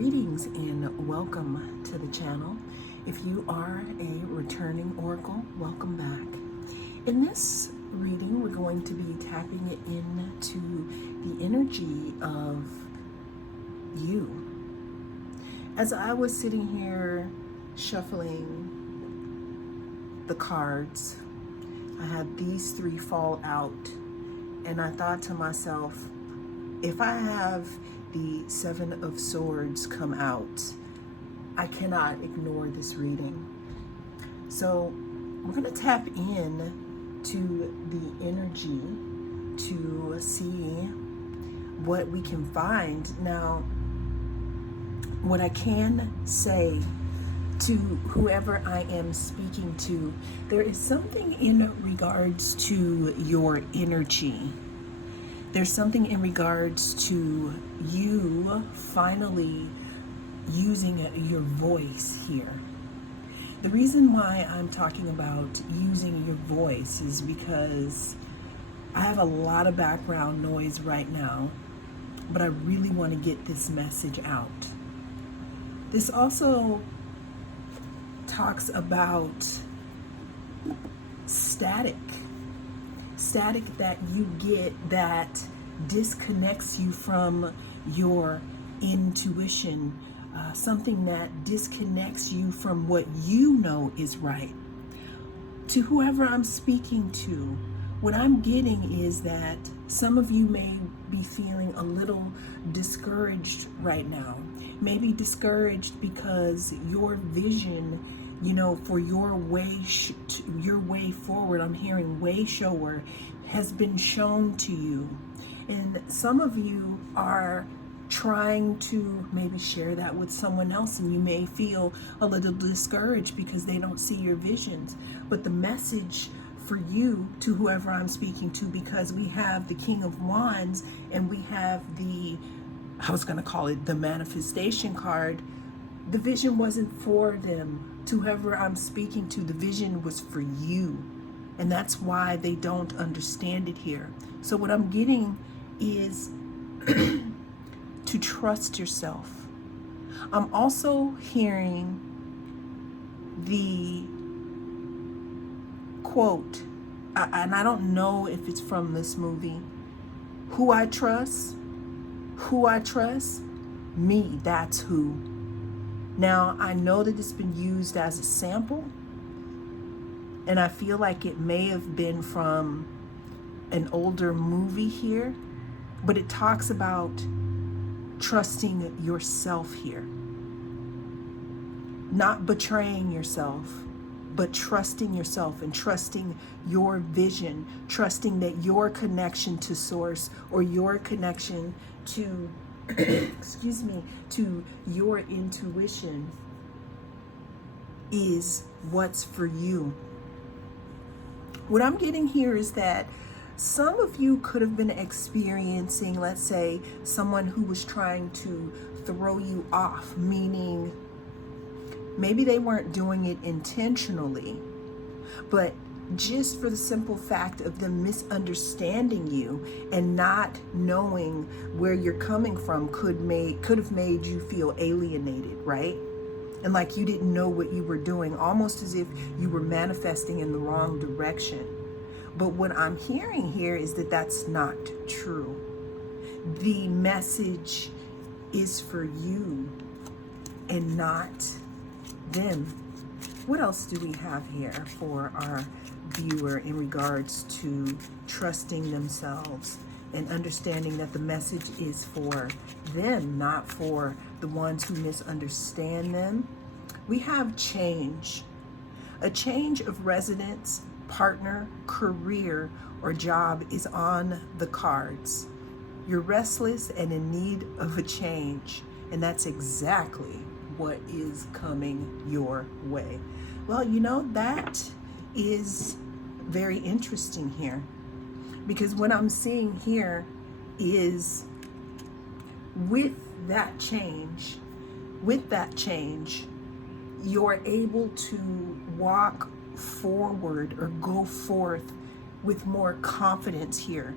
Greetings and welcome to the channel. If you are a returning oracle, welcome back. In this reading, we're going to be tapping into the energy of you. As I was sitting here shuffling the cards, I had these three fall out, and I thought to myself, if I have the Seven of Swords come out, I cannot ignore this reading. So we're going to tap in to the energy to see what we can find. Now, what I can say to whoever I am speaking to, there is something in regards to your energy. There's something in regards to you finally using your voice here. The reason why I'm talking about using your voice is because I have a lot of background noise right now, but I really want to get this message out. This also talks about static that you get that disconnects you from your intuition, something that disconnects you from what you know is right. To whoever I'm speaking to, what I'm getting is that some of you may be feeling a little discouraged right now. Maybe discouraged because your vision, for your way forward, I'm hearing way shower, has been shown to you. And some of you are trying to maybe share that with someone else, and you may feel a little discouraged because they don't see your visions. But the message for you, to whoever I'm speaking to, because we have the King of Wands and we have I was going to call it the manifestation card, the vision wasn't for them. To whoever I'm speaking to, the vision was for you. And that's why they don't understand it here. So what I'm getting is to trust yourself. I'm also hearing the quote, and I don't know if it's from this movie, who I trust, me, that's who. Now, I know that it's been used as a sample, and I feel like it may have been from an older movie here, but it talks about trusting yourself here. Not betraying yourself, but trusting yourself and trusting your vision, trusting that your connection to source, or your connection to to your intuition is what's for you. What I'm getting here is that some of you could have been experiencing, let's say, someone who was trying to throw you off, meaning maybe they weren't doing it intentionally, but just for the simple fact of them misunderstanding you and not knowing where you're coming from could have made you feel alienated, right? And like you didn't know what you were doing, almost as if you were manifesting in the wrong direction. But what I'm hearing here is that that's not true. The message is for you and not them. What else do we have here for our viewer in regards to trusting themselves and understanding that the message is for them, not for the ones who misunderstand them? We have change. A change of residence, partner, career, or job is on the cards. You're restless and in need of a change, and that's exactly what is coming your way. Well, that is very interesting here, because what I'm seeing here is with that change, you're able to walk forward or go forth with more confidence here,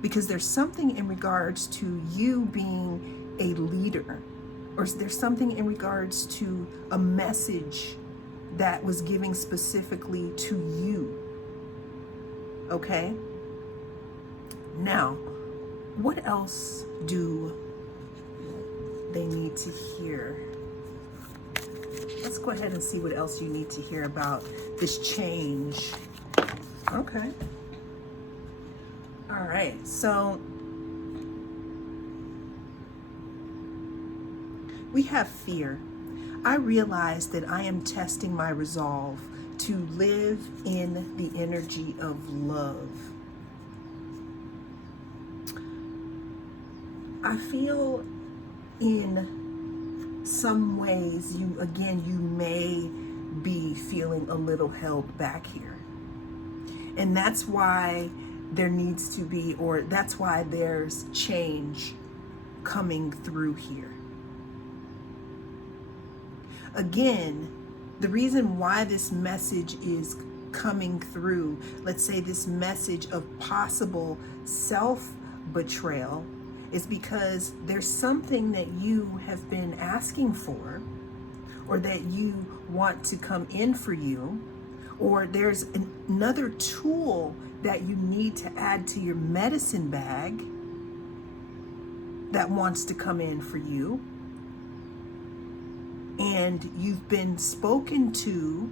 because there's something in regards to you being a leader. Or is there something in regards to a message that was given specifically to you? Okay? Now, what else do they need to hear? Let's go ahead and see what else you need to hear about this change. Okay. All right. So we have fear. I realize that I am testing my resolve to live in the energy of love. I feel in some ways you may be feeling a little held back here. And that's why there needs to be, or that's why there's change coming through here. Again, the reason why this message is coming through, let's say this message of possible self-betrayal, is because there's something that you have been asking for, or that you want to come in for you, or there's another tool that you need to add to your medicine bag that wants to come in for you. And you've been spoken to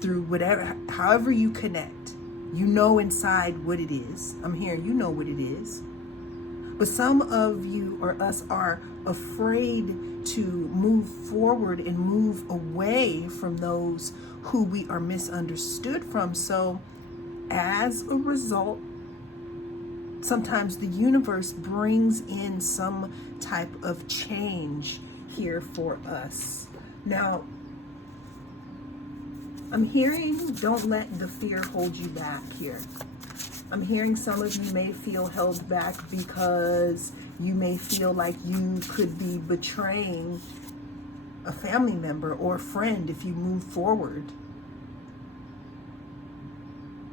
through whatever, however you connect. You know inside what it is. I'm hearing you know what it is. But some of you or us are afraid to move forward and move away from those who we are misunderstood from. So as a result, sometimes the universe brings in some type of change here for us. Now, I'm hearing don't let the fear hold you back here. I'm hearing some of you may feel held back because you may feel like you could be betraying a family member or a friend if you move forward.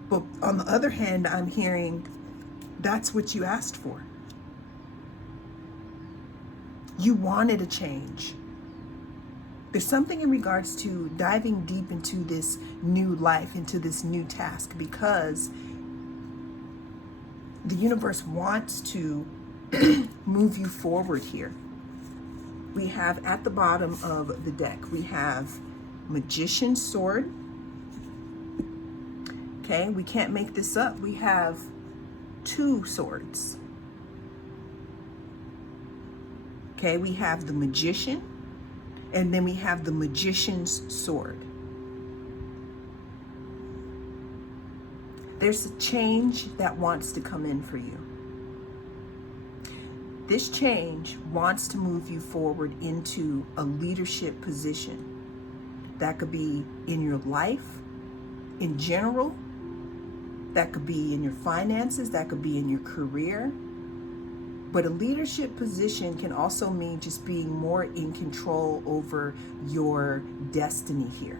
But on the other hand, I'm hearing that's what you asked for. You wanted a change. There's something in regards to diving deep into this new life, into this new task, because the universe wants to move you forward here. We have at the bottom of the deck, we have Magician's Sword. Okay, we can't make this up. We have 2 swords. Okay, we have the Magician, and then we have the Magician's Sword. There's a change that wants to come in for you. This change wants to move you forward into a leadership position. That could be in your life, in general. That could be in your finances. That could be in your career. But a leadership position can also mean just being more in control over your destiny here.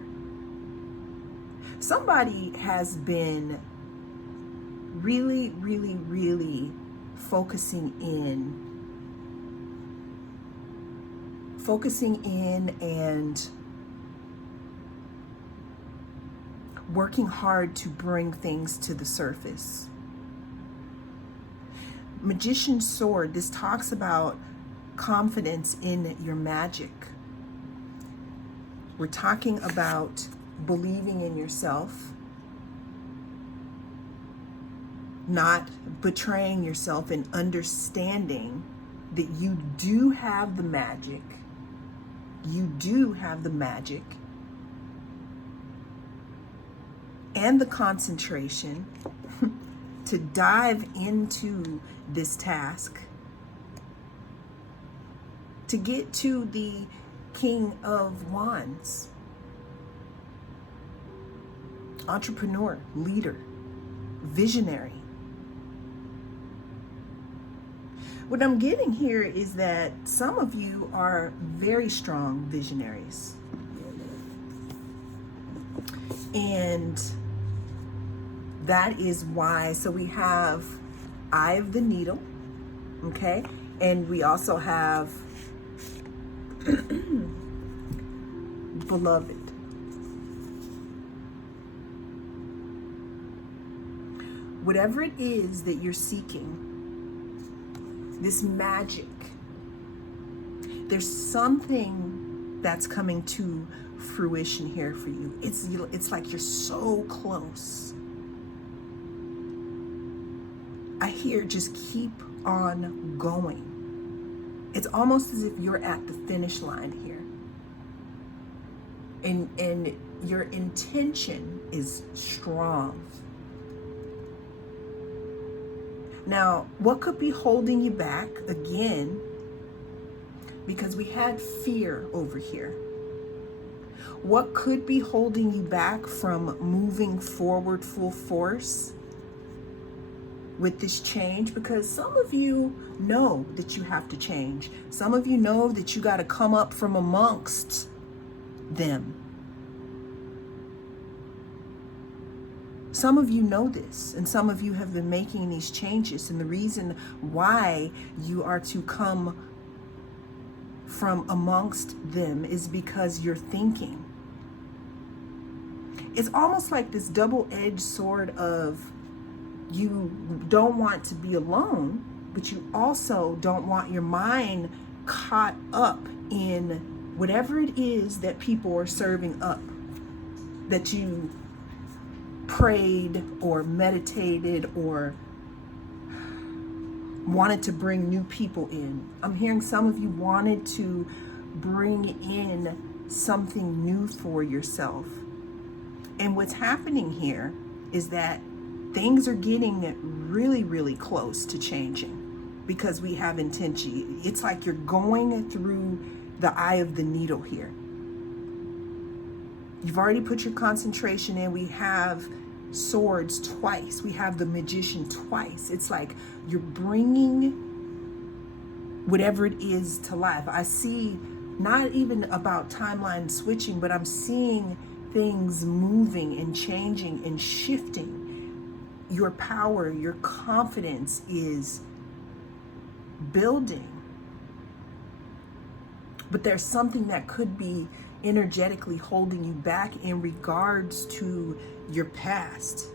Somebody has been really, really, really focusing in and working hard to bring things to the surface. Magician's Sword, this talks about confidence in your magic. We're talking about believing in yourself, not betraying yourself, and understanding that you do have the magic. You do have the magic and the concentration to dive into this task, to get to the King of Wands. Entrepreneur, leader, visionary. What I'm getting here is that some of you are very strong visionaries. And that is why, so we have Eye of the Needle, okay? And we also have beloved. Whatever it is that you're seeking, this magic, there's something that's coming to fruition here for you. It's like you're so close. I hear just keep on going. It's almost as if you're at the finish line here. And your intention is strong. Now, what could be holding you back again? Because we had fear over here. What could be holding you back from moving forward full force with this change? Because some of you know that you have to change. Some of you know that you got to come up from amongst them. Some of you know this, and some of you have been making these changes, and the reason why you are to come from amongst them is because you're thinking. It's almost like this double-edged sword of you don't want to be alone, but you also don't want your mind caught up in whatever it is that people are serving up, that you prayed or meditated or wanted to bring new people in. I'm hearing some of you wanted to bring in something new for yourself. And what's happening here is that things are getting really, really close to changing because we have intention. It's like you're going through the eye of the needle here. You've already put your concentration in. We have swords twice. We have the magician twice. It's like you're bringing whatever it is to life. I see not even about timeline switching, but I'm seeing things moving and changing and shifting. Your power, your confidence is building. But there's something that could be energetically holding you back in regards to your past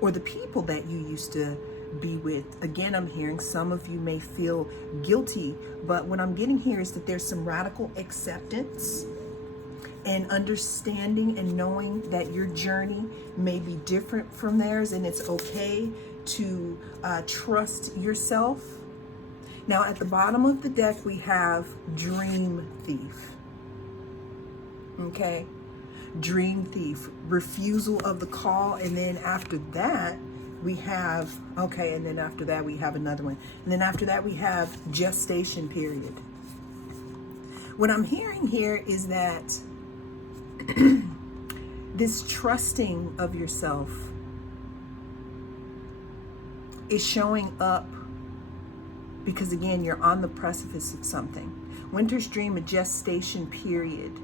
or the people that you used to be with. Again, I'm hearing some of you may feel guilty, but what I'm getting here is that there's some radical acceptance and understanding and knowing that your journey may be different from theirs, and it's okay to trust yourself. Now, at the bottom of the deck, we have Dream Thief. Okay? Dream Thief. Refusal of the call. And then after that, we have, okay, and then after that, we have another one. And then after that, we have gestation period. What I'm hearing here is that this trusting of yourself is showing up because, again, you're on the precipice of something. Winter's Dream, a gestation period.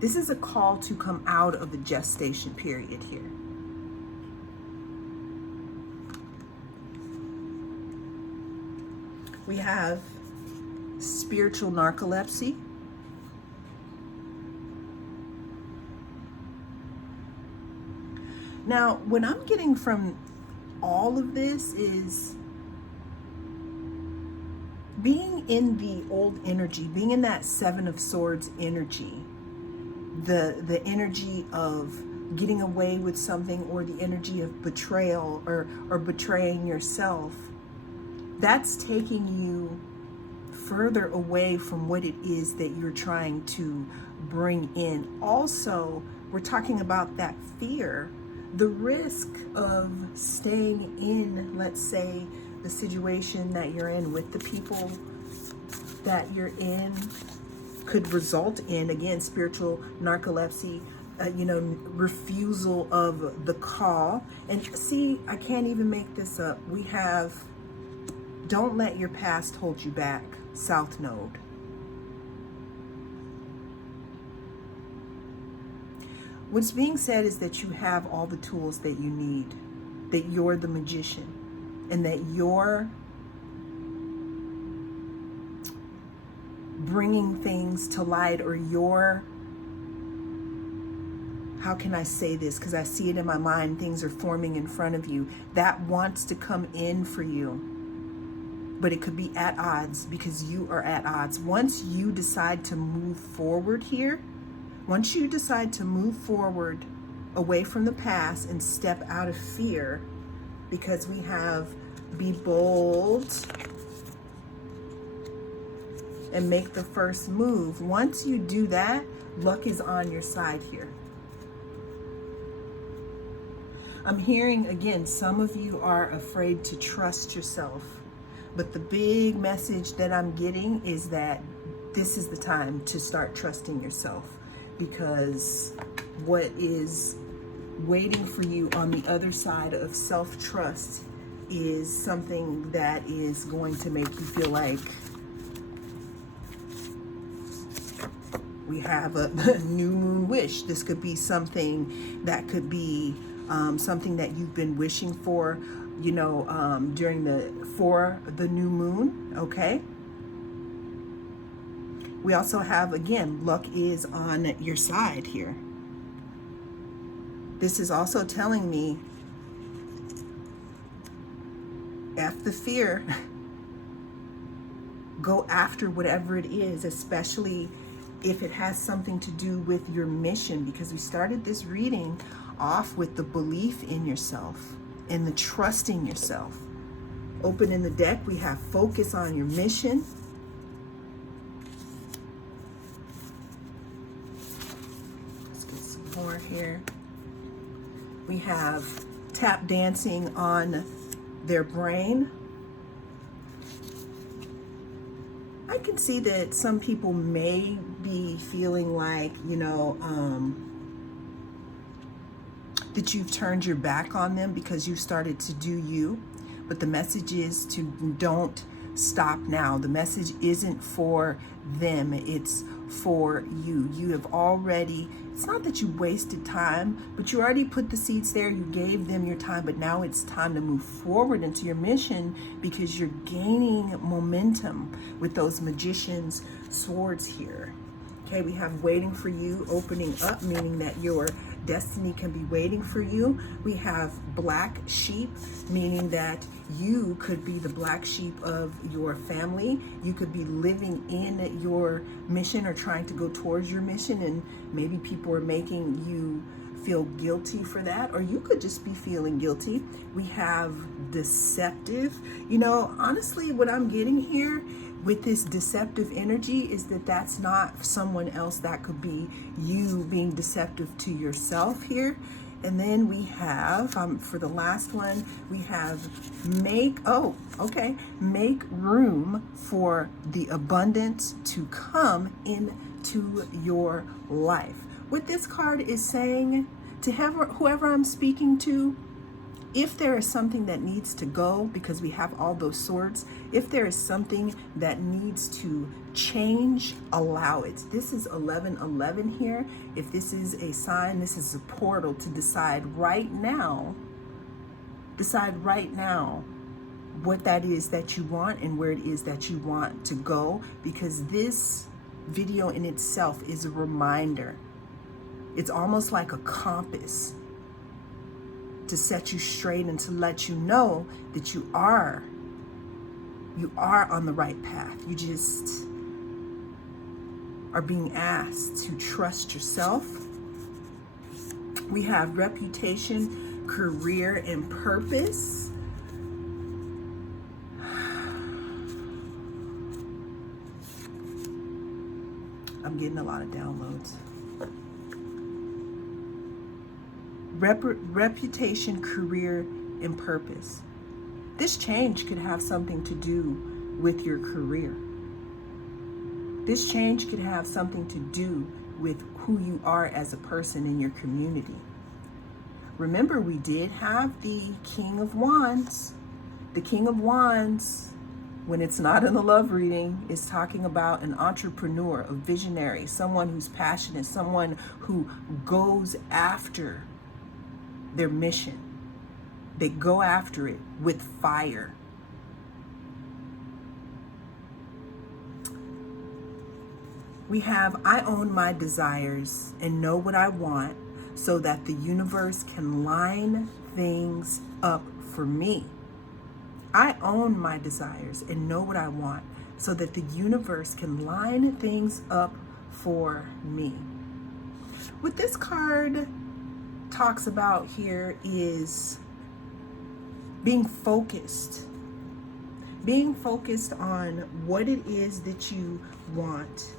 This is a call to come out of the gestation period here. We have spiritual narcolepsy. Now, what I'm getting from all of this is being in the old energy, being in that Seven of Swords energy, the energy of getting away with something, or the energy of betrayal or betraying yourself. That's taking you further away from what it is that you're trying to bring in. Also, we're talking about that fear, the risk of staying in, let's say, the situation that you're in with the people that you're in could result in, again, spiritual narcolepsy, refusal of the call. And see, I can't even make this up. We have, don't let your past hold you back, South Node. What's being said is that you have all the tools that you need, that you're the magician, and that your bringing things to light, or you're, how can I say this? Because I see it in my mind, things are forming in front of you that wants to come in for you. But it could be at odds because you are at odds. Once you decide to move forward here, once you decide to move forward away from the past and step out of fear, because we have be bold and make the first move. Once you do that, luck is on your side here. I'm hearing again, some of you are afraid to trust yourself. But the big message that I'm getting is that this is the time to start trusting yourself, because what is waiting for you on the other side of self-trust is something that is going to make you feel like we have a new moon wish. This could be something that could be something that you've been wishing for, for the new moon, okay? We also have, again, luck is on your side here. This is also telling me, F the fear, go after whatever it is, especially if it has something to do with your mission, because we started this reading off with the belief in yourself and the trusting yourself. Open in the deck, we have focus on your mission. Let's get some more here. We have tap dancing on their brain. I can see that some people may be feeling like, that you've turned your back on them because you started to do you. But the message is to don't stop now. The message isn't for them, it's for you. You have already, it's not that you wasted time, but you already put the seeds there, you gave them your time, but now it's time to move forward into your mission because you're gaining momentum with those magician's swords here. Okay, we have waiting for you, opening up, meaning that your destiny can be waiting for you. We have black sheep, meaning that you could be the black sheep of your family. You could be living in your mission or trying to go towards your mission, and maybe people are making you feel guilty for that, or you could just be feeling guilty. We have deceptive. Honestly, what I'm getting here with this deceptive energy is that that's not someone else. That could be you being deceptive to yourself here. And then we have, for the last one, we have make room for the abundance to come into your life. What this card is saying to whoever I'm speaking to, if there is something that needs to go, because we have all those swords, if there is something that needs to change, allow it. This is 1111 here. If this is a sign, this is a portal to decide right now what that is that you want and where it is that you want to go, because this video in itself is a reminder. It's almost like a compass to set you straight and to let you know that you are on the right path. You just are being asked to trust yourself. We have reputation, career, and purpose. I'm getting a lot of downloads. Reputation, career, and purpose. This change could have something to do with your career. This change could have something to do with who you are as a person in your community. Remember, we did have the King of Wands. The King of Wands, when it's not in the love reading, is talking about an entrepreneur, a visionary, someone who's passionate, someone who goes after their mission. They go after it with fire. We have, I own my desires and know what I want so that the universe can line things up for me. I own my desires and know what I want so that the universe can line things up for me. What this card talks about here is being focused on what it is that you want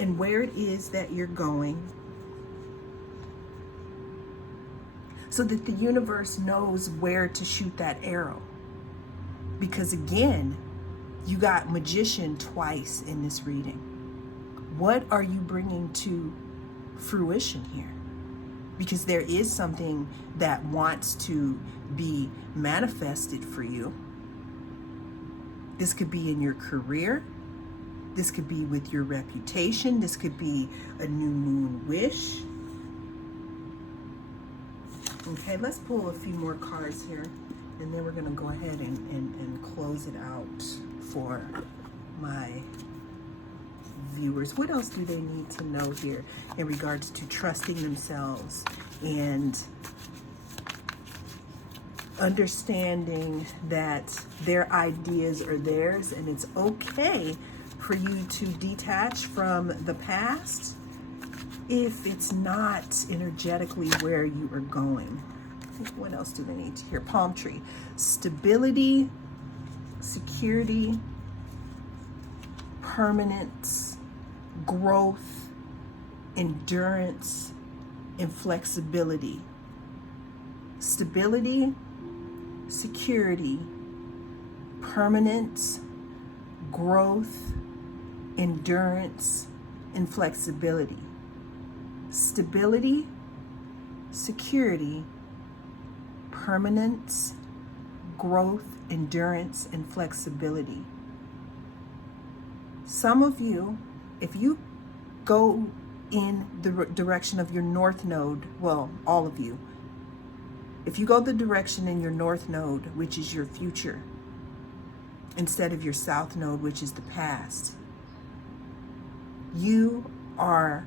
and where it is that you're going, so that the universe knows where to shoot that arrow. Because again, you got Magician twice in this reading. What are you bringing to fruition here? Because there is something that wants to be manifested for you. This could be in your career. This could be with your reputation. This could be a new moon wish. Okay, let's pull a few more cards here, and then we're going to go ahead and close it out for my viewers. What else do they need to know here in regards to trusting themselves and understanding that their ideas are theirs, and it's okay for you to detach from the past if it's not energetically where you are going. What else do they need to hear? Palm tree. Stability, security, permanence, growth, endurance, and flexibility. Stability, security, permanence, growth, endurance, and flexibility. Stability, security, permanence, growth, endurance, and flexibility. Some of you, if you go in the direction of your north node, well, all of you, if you go the direction in your north node, which is your future, instead of your south node, which is the past, you are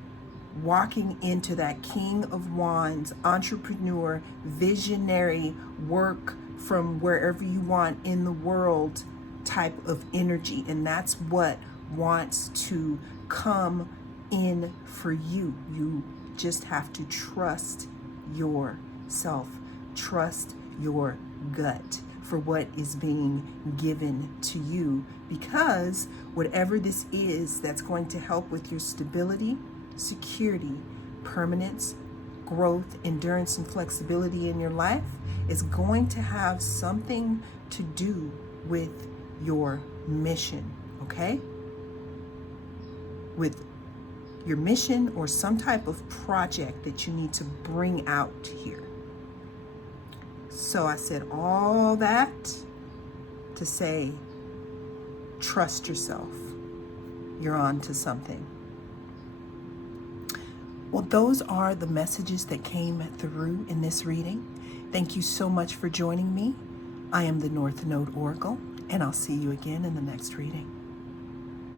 walking into that King of Wands, entrepreneur, visionary, work from wherever you want in the world type of energy. And that's what wants to come in for you. You just have to trust yourself, trust your gut for what is being given to you, because whatever this is that's going to help with your stability, security, permanence, growth, endurance, and flexibility in your life is going to have something to do with your mission, okay? With your mission or some type of project that you need to bring out here. So I said all that to say, trust yourself. You're on to something. Well, those are the messages that came through in this reading. Thank you so much for joining me. I am the North Node Oracle, and I'll see you again in the next reading.